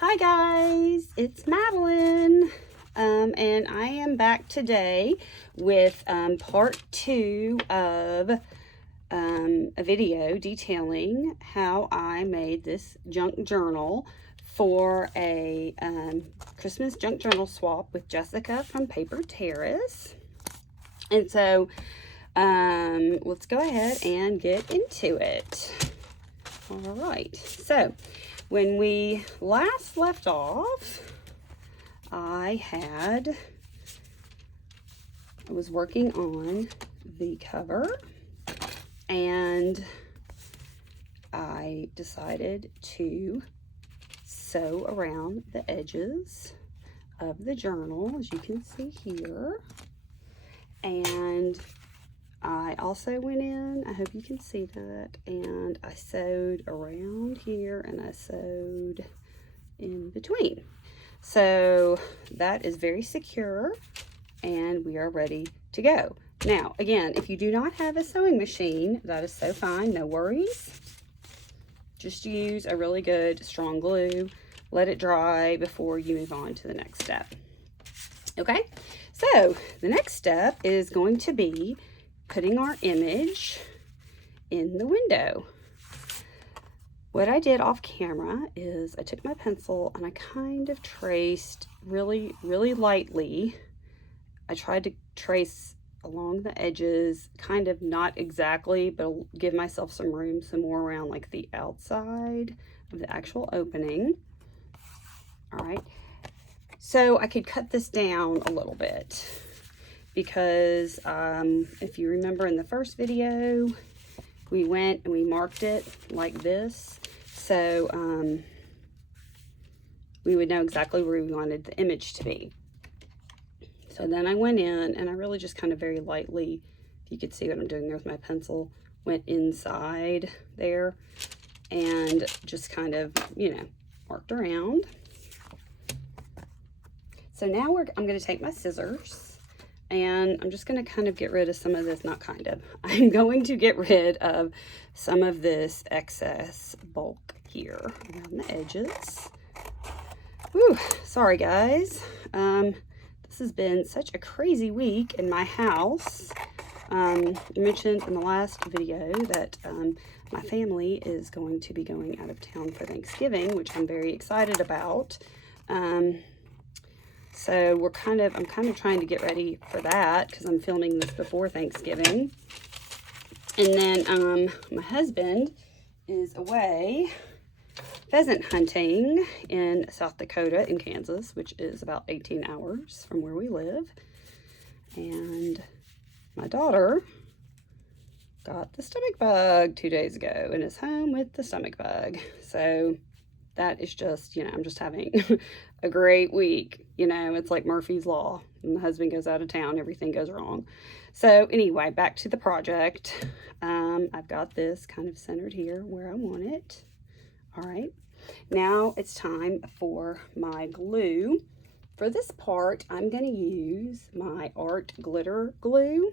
Hi guys, it's Madeline, and I am back today with part 2 of a video detailing how I made this junk journal for a Christmas junk journal swap with Jessica from Paper Terrace. And so let's go ahead and get into it. All right, so when we last left off, I was working on the cover, and I decided to sew around the edges of the journal, as you can see here. And I also went in, I hope you can see that, and I sewed around here and I sewed in between. So that is very secure and we are ready to go. Now, again, if you do not have a sewing machine, that is so fine, no worries. Just use a really good strong glue. Let it dry before you move on to the next step. Okay, so the next step is going to be putting our image in the window. What I did off camera is I took my pencil and I kind of traced really lightly. I tried to trace along the edges, kind of not exactly, but give myself some room, some more around like the outside of the actual opening. All right, so I could cut this down a little bit, because if you remember in the first video, we went and we marked it like this, so we would know exactly where we wanted the image to be. So then I went in and I really just kind of very lightly, if you could see what I'm doing there with my pencil, went inside there and just kind of, you know, marked around. So now I'm going to take my scissors and I'm just going to kind of get rid of some of this, not kind of, I'm going to get rid of some of this excess bulk here around the edges. Whew, sorry guys. This has been such a crazy week in my house. I mentioned in the last video that my family is going to be going out of town for Thanksgiving, which I'm very excited about. So I'm kind of trying to get ready for that because I'm filming this before Thanksgiving. And then my husband is away pheasant hunting in South Dakota in Kansas, which is about 18 hours from where we live. And my daughter got the stomach bug 2 days ago and is home with the stomach bug. So that is just, you know, I'm just having a great week. You know, it's like Murphy's Law. When the husband goes out of town, everything goes wrong. So anyway, back to the project. I've got this kind of centered here where I want it. All right, now it's time for my glue. For this part, I'm going to use my Art Glitter Glue.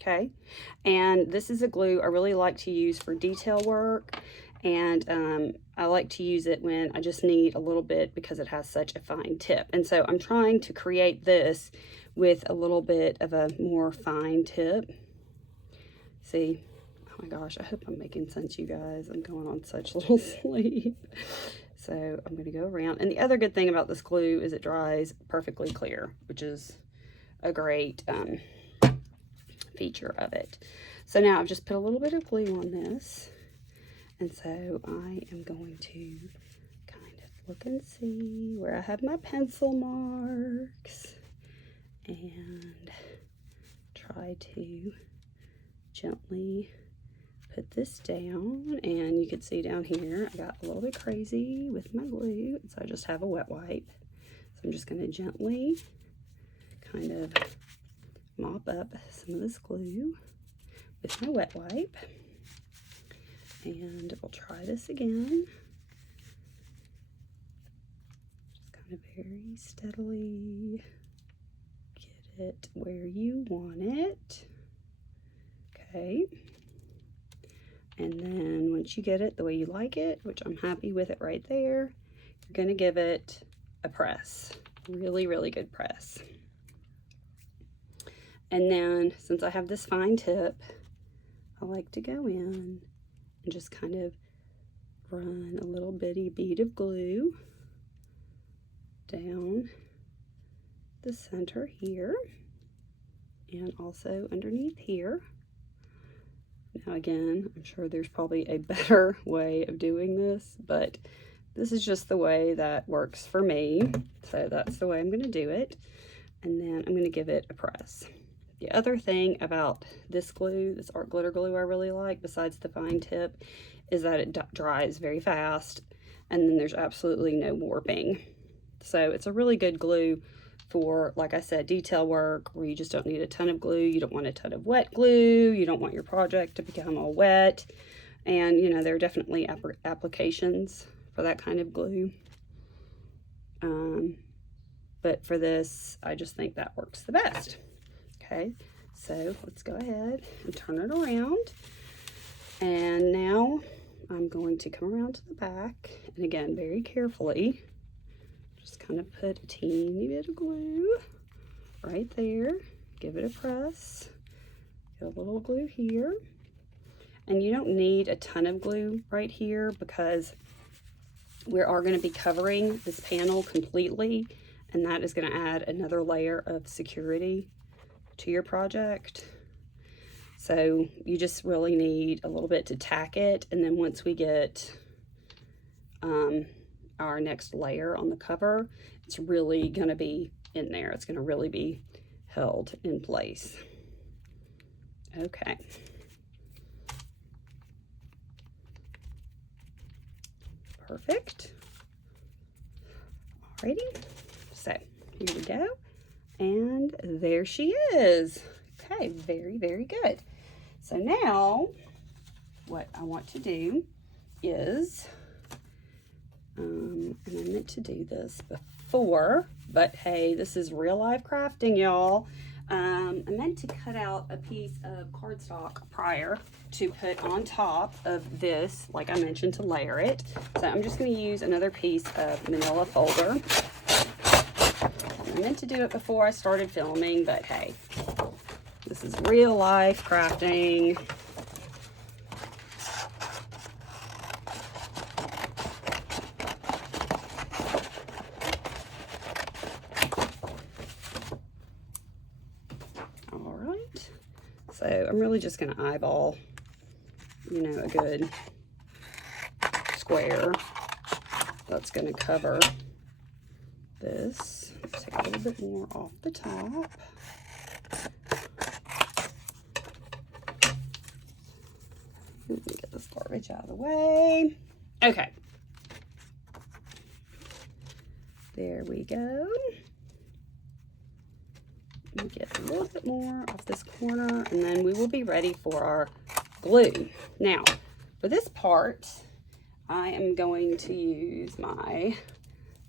Okay, and this is a glue I really like to use for detail work. And I like to use it when I just need a little bit because it has such a fine tip. And so I'm trying to create this with a little bit of a more fine tip. See, oh my gosh, I hope I'm making sense, you guys. I'm going on such little sleep. So I'm going to go around. And the other good thing about this glue is it dries perfectly clear, which is a great feature of it. So now I've just put a little bit of glue on this. And so I am going to kind of look and see where I have my pencil marks and try to gently put this down. And you can see down here, I got a little bit crazy with my glue. So I just have a wet wipe. So I'm just going to gently kind of mop up some of this glue with my wet wipe. And we'll try this again. Just kind of very steadily get it where you want it. Okay. And then once you get it the way you like it, which I'm happy with it right there, you're going to give it a press. Really, really good press. And then, since I have this fine tip, I like to go in and just kind of run a little bitty bead of glue down the center here and also underneath here. Now again, I'm sure there's probably a better way of doing this, but this is just the way that works for me. So that's the way I'm going to do it. And then I'm going to give it a press. The other thing about this glue, this art glitter glue I really like, besides the fine tip, is that it dries very fast and then there's absolutely no warping. So it's a really good glue for, like I said, detail work where you just don't need a ton of glue. You don't want a ton of wet glue. You don't want your project to become all wet. And, you know, there are definitely applications for that kind of glue. But for this, I just think that works the best. Okay, so let's go ahead and turn it around. And now I'm going to come around to the back. And again, very carefully, just kind of put a teeny bit of glue right there. Give it a press. Get a little glue here. And you don't need a ton of glue right here because we are going to be covering this panel completely, and that is going to add another layer of security to your project. So you just really need a little bit to tack it, and then once we get our next layer on the cover, it's really going to be in there. It's going to really be held in place. Okay. Perfect. Alrighty, so here we go, and there she is. Okay, very, very good. So now what I want to do is, and I meant to do this before, but hey, this is real life crafting, y'all. I meant to cut out a piece of cardstock prior to put on top of this, like I mentioned, to layer it. So I'm just going to use another piece of manila folder. I meant to do it before I started filming, but hey, this is real life crafting. All right, so I'm really just going to eyeball, you know, a good square that's going to cover this. Take a little bit more off the top. Let me get this garbage out of the way. Okay. There we go. Let me get a little bit more off this corner, and then we will be ready for our glue. Now, for this part, I am going to use my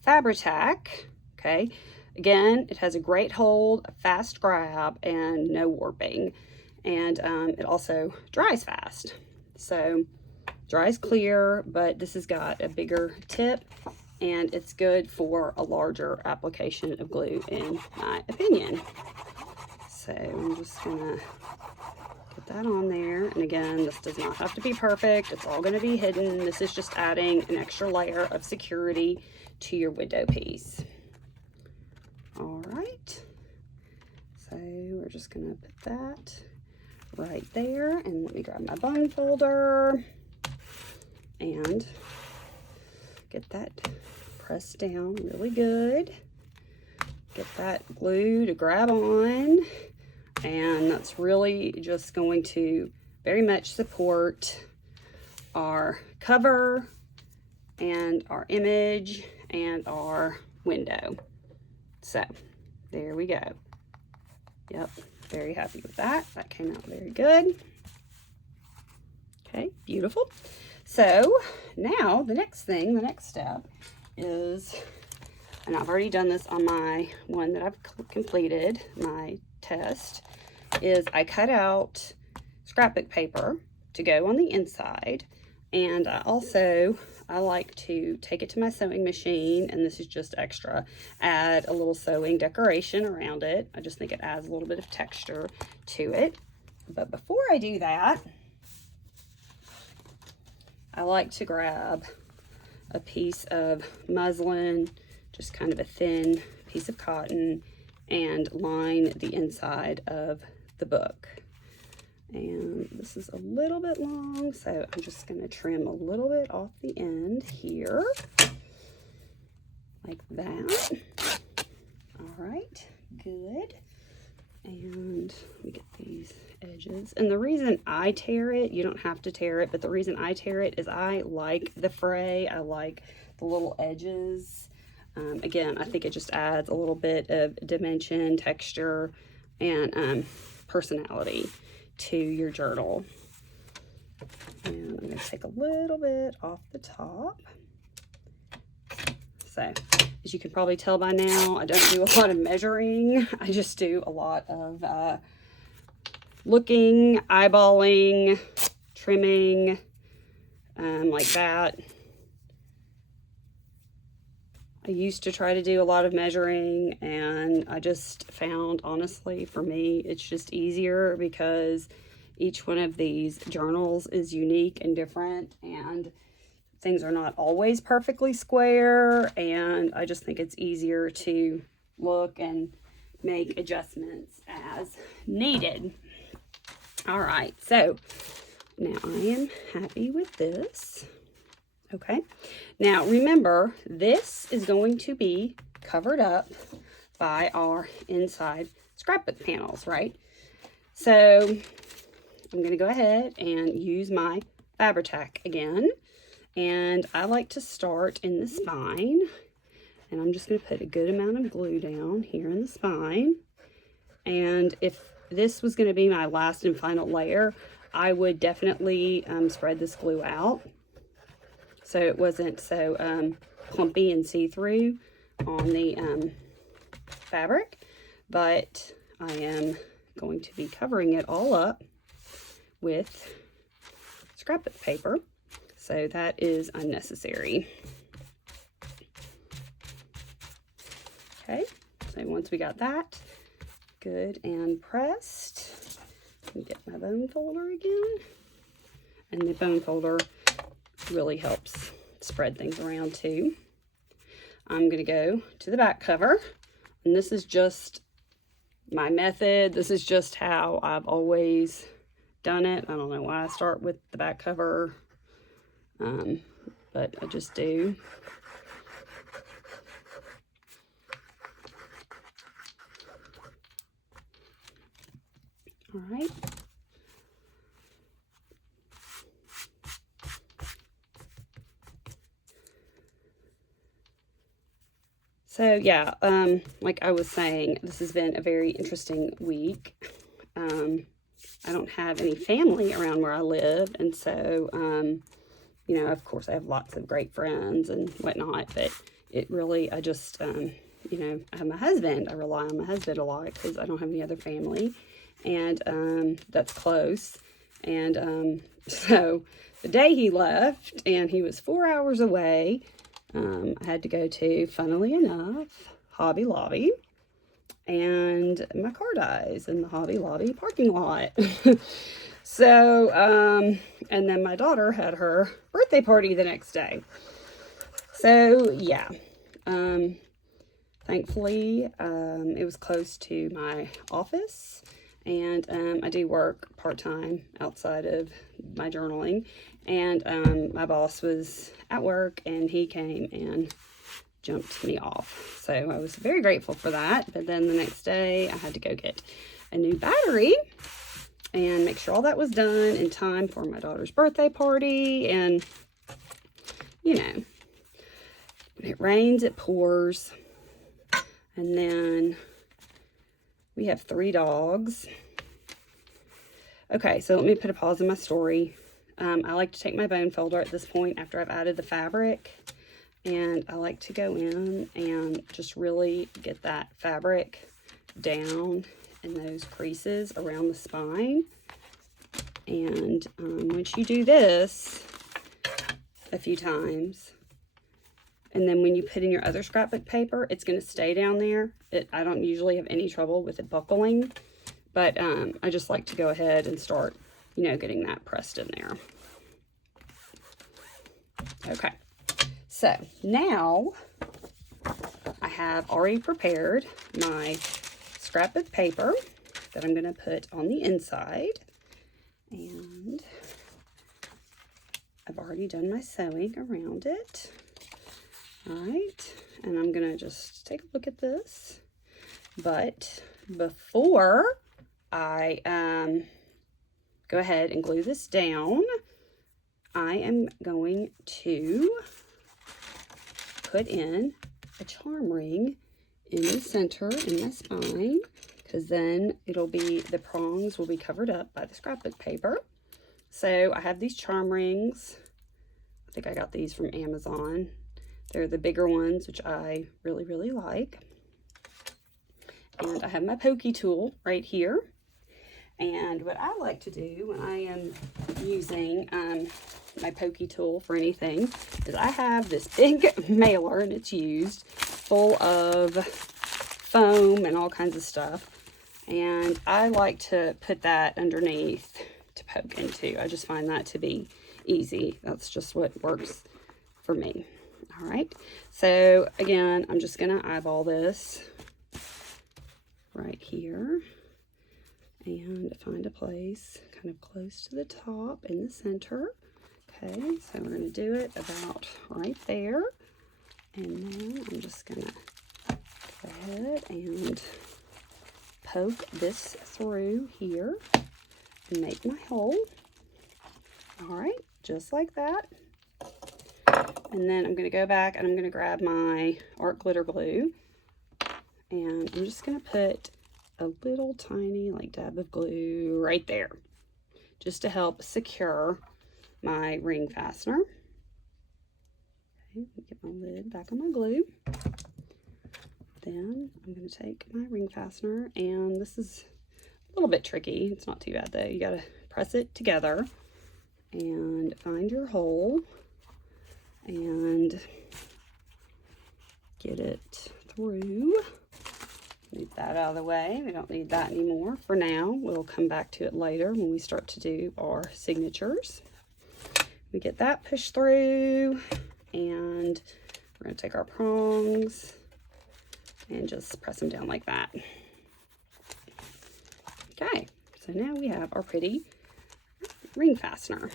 Fabri-Tac. Okay. Again, it has a great hold, a fast grab, and no warping. And it also dries fast. So dries clear, but this has got a bigger tip, and it's good for a larger application of glue, in my opinion. So I'm just gonna put that on there. And again, this does not have to be perfect. It's all gonna be hidden. This is just adding an extra layer of security to your window piece. All right, so we're just gonna put that right there, and let me grab my bone folder and get that pressed down really good. Get that glue to grab on, and that's really just going to very much support our cover and our image and our window. So there we go. Yep, very happy with that. That came out very good. Okay, beautiful. So now the next step is, and I've already done this on my one that I've completed, my test, is I cut out scrapbook paper to go on the inside, and I also I like to take it to my sewing machine, and this is just extra, add a little sewing decoration around it. I just think it adds a little bit of texture to it. But before I do that, I like to grab a piece of muslin, just kind of a thin piece of cotton, and line the inside of the book. And this is a little bit long, so I'm just going to trim a little bit off the end here, like that. All right, good. And let me get these edges. And the reason I tear it, you don't have to tear it, but the reason I tear it is I like the fray. I like the little edges. Again, I think it just adds a little bit of dimension, texture, and personality to your journal. And I'm going to take a little bit off the top. So, as you can probably tell by now, I don't do a lot of measuring. I just do a lot of looking, eyeballing, trimming, like that. I used to try to do a lot of measuring, and I just found, honestly, for me, it's just easier because each one of these journals is unique and different, and things are not always perfectly square, and I just think it's easier to look and make adjustments as needed. All right, so now I am happy with this. Okay, now remember, this is going to be covered up by our inside scrapbook panels, right? So I'm going to go ahead and use my Fabri-Tac again, and I like to start in the spine, and I'm just going to put a good amount of glue down here in the spine. And if this was going to be my last and final layer, I would definitely spread this glue out so it wasn't so clumpy and see-through on the fabric. But I am going to be covering it all up with scrapbook paper, so that is unnecessary. Okay, so once we got that good and pressed, let me get my bone folder again. And the bone folder really helps spread things around too. I'm going to go to the back cover, and this is just my method. This is just how I've always done it. I don't know why I start with the back cover, but I just do. All right. So yeah, like I was saying, this has been a very interesting week. I don't have any family around where I live, and so, you know, of course I have lots of great friends and whatnot, but it really, I just, you know, I have my husband. I rely on my husband a lot because I don't have any other family, and that's close. And so the day he left, and he was 4 hours away, I had to go to, funnily enough, Hobby Lobby, and my car dies in the Hobby Lobby parking lot. So, and then my daughter had her birthday party the next day. So, yeah, thankfully, it was close to my office, and I do work part-time outside of my journaling, and my boss was at work, and he came and jumped me off. So I was very grateful for that. But then the next day I had to go get a new battery and make sure all that was done in time for my daughter's birthday party. And, you know, when it rains, it pours. And then we have 3 dogs. Okay, so let me put a pause in my story. I like to take my bone folder at this point after I've added the fabric, and I like to go in and just really get that fabric down in those creases around the spine. And once you do this, a few times. And then when you put in your other scrapbook paper, it's going to stay down there. I don't usually have any trouble with it buckling, but I just like to go ahead and start, you know, getting that pressed in there. Okay, so now I have already prepared my scrapbook paper that I'm going to put on the inside. And I've already done my sewing around it. All right, and I'm gonna just take a look at this. But before I go ahead and glue this down, I am going to put in a charm ring in the center in my spine, because then the prongs will be covered up by the scrapbook paper. So I have these charm rings. I think I got these from Amazon. They're the bigger ones, which I really, really like. And I have my pokey tool right here. And what I like to do when I am using my pokey tool for anything is I have this big mailer, and it's used, full of foam and all kinds of stuff. And I like to put that underneath to poke into. I just find that to be easy. That's just what works for me. All right, so again, I'm just gonna eyeball this right here and find a place kind of close to the top in the center. Okay, so we're gonna do it about right there. And then I'm just gonna go ahead and poke this through here and make my hole. All right, just like that. And then I'm going to go back and I'm going to grab my art glitter glue, and I'm just going to put a little tiny like dab of glue right there just to help secure my ring fastener. Okay, get my lid back on my glue. Then I'm going to take my ring fastener, and this is a little bit tricky. It's not too bad though. You got to press it together and find your hole and get it through. Leave that out of the way. We don't need that anymore for now. We'll come back to it later when we start to do our signatures. We get that pushed through, and we're going to take our prongs and just press them down like that. Okay, so now we have our pretty ring fastener.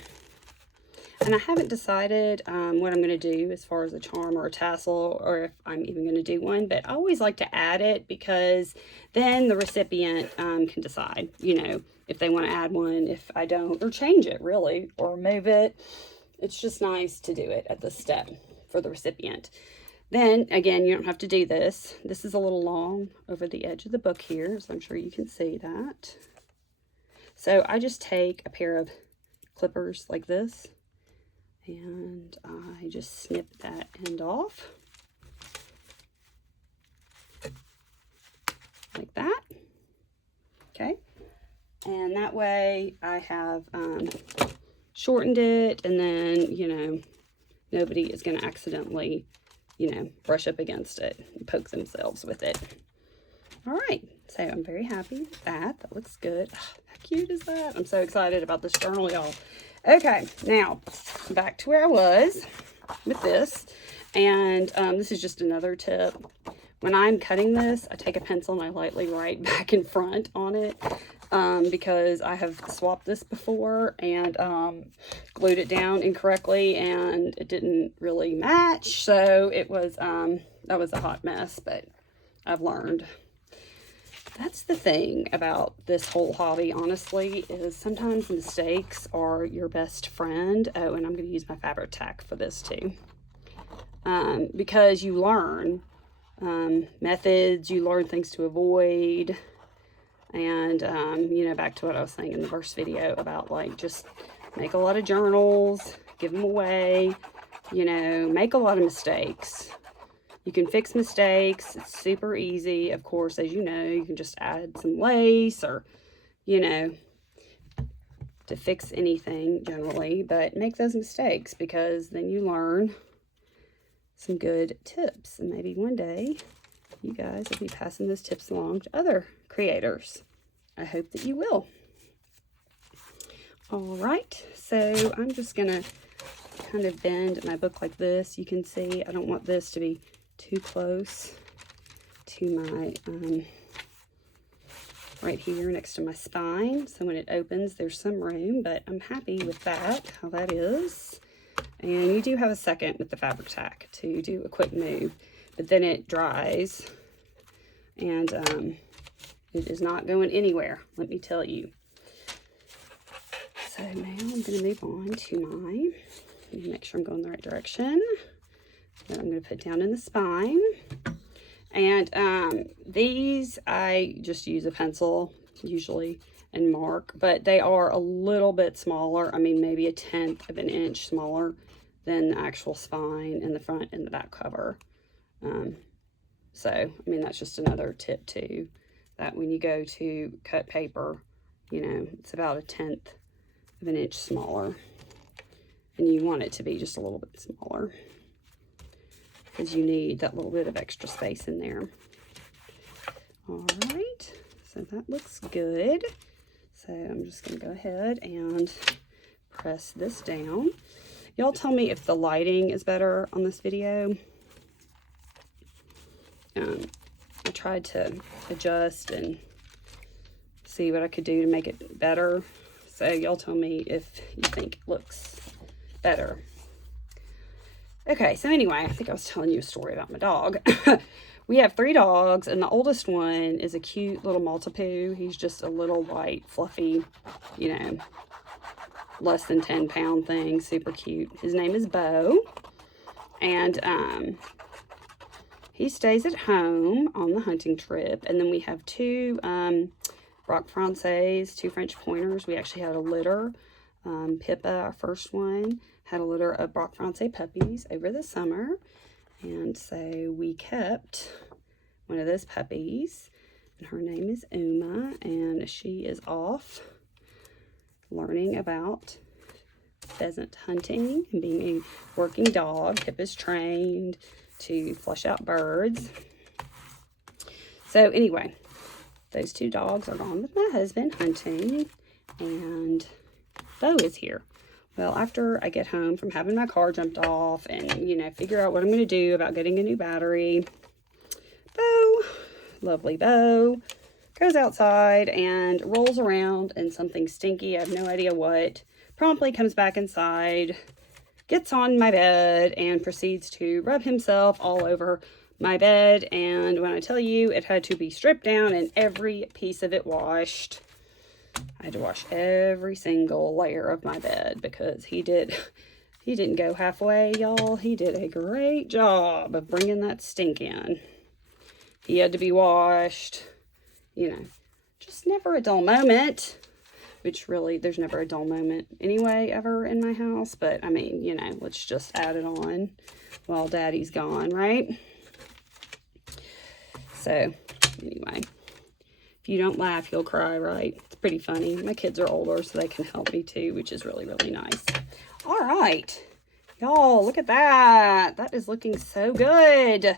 And I haven't decided what I'm going to do as far as a charm or a tassel, or if I'm even going to do one, but I always like to add it because then the recipient can decide, you know, if they want to add one, if I don't, or change it really, or move it. It's just nice to do it at this step for the recipient. Then again, you don't have to do this. This is a little long over the edge of the book here, so I'm sure you can see that. So I just take a pair of clippers like this, and I just snip that end off like that. Okay, and that way I have shortened it, and then, you know, nobody is going to accidentally, you know, brush up against it and poke themselves with it. All right, so I'm very happy with that. That looks good. Oh, how cute is that? I'm so excited about this journal, y'all. Okay, now back to where I was with this, and this is just another tip. When I'm cutting this, I take a pencil and I lightly write back and front on it, because I have swapped this before and glued it down incorrectly, and it didn't really match, so it was that was a hot mess, but I've learned. That's the thing about this whole hobby, honestly, is sometimes mistakes are your best friend. Oh, and I'm going to use my fabric tack for this too. Because you learn methods, you learn things to avoid. And, you know, back to what I was saying in the first video about, like, just make a lot of journals, give them away, you know, make a lot of mistakes. You can fix mistakes. It's super easy. Of course, as you know, you can just add some lace or, you know, to fix anything generally, but make those mistakes, because then you learn some good tips. And maybe one day you guys will be passing those tips along to other creators. I hope that you will. All right, so I'm just gonna kind of bend my book like this. You can see I don't want this to be too close to my right here next to my spine, so when it opens there's some room, but I'm happy with that, how that is. And you do have a second with the fabric tack to do a quick move, but then it dries and it is not going anywhere, let me tell you. So now I'm going to move on to my, make sure I'm going the right direction, that I'm going to put down in the spine. And these, I just use a pencil usually and mark, but they are a little bit smaller. I mean, maybe 1/10 of an inch smaller than the actual spine and the front and the back cover. So, I mean, that's just another tip too, that when you go to cut paper, you know, it's about 1/10 of an inch smaller, and you want it to be just a little bit smaller, because you need that little bit of extra space in there. All right, so that looks good. So I'm just going to go ahead and press this down. Y'all tell me if the lighting is better on this video. I tried to adjust and see what I could do to make it better. So y'all tell me if you think it looks better. Okay, so anyway, I think I was telling you a story about my dog. We have 3 dogs, and the oldest one is a cute little Maltipoo. He's just a little white, fluffy, you know, less than 10-pound thing, super cute. His name is Bo, and he stays at home on the hunting trip. And then we have 2 Rock Frances, 2 French pointers. We actually had a litter. Pippa, our first one, had a litter of Rock Frances puppies over the summer. And so we kept one of those puppies, and her name is Uma, and she is off learning about pheasant hunting and being a working dog. Pippa's trained to flush out birds. So anyway, those 2 dogs are gone with my husband hunting, and Bo is here. Well, after I get home from having my car jumped off and, you know, figure out what I'm going to do about getting a new battery, Bo, lovely Bo, goes outside and rolls around in something stinky, I have no idea what, promptly comes back inside, gets on my bed, and proceeds to rub himself all over my bed. And when I tell you, it had to be stripped down and every piece of it washed. I had to wash every single layer of my bed, because he didn't go halfway, y'all. He did a great job of bringing that stink in. He had to be washed, you know, just never a dull moment, which really, there's never a dull moment anyway, ever in my house. But I mean, you know, let's just add it on while Daddy's gone, right? So anyway, if you don't laugh, you'll cry, right? It's pretty funny. My kids are older, so they can help me too, which is really, really nice. All right, y'all, look at that. That is looking so good.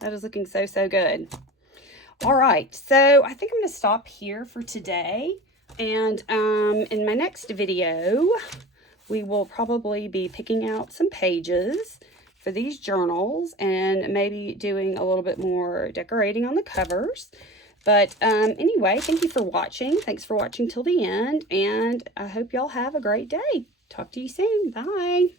That is looking so, so good. All right, so I think I'm going to stop here for today. And in my next video, we will probably be picking out some pages for these journals and maybe doing a little bit more decorating on the covers. But anyway, thank you for watching. Thanks for watching till the end, and I hope y'all have a great day. Talk to you soon. Bye.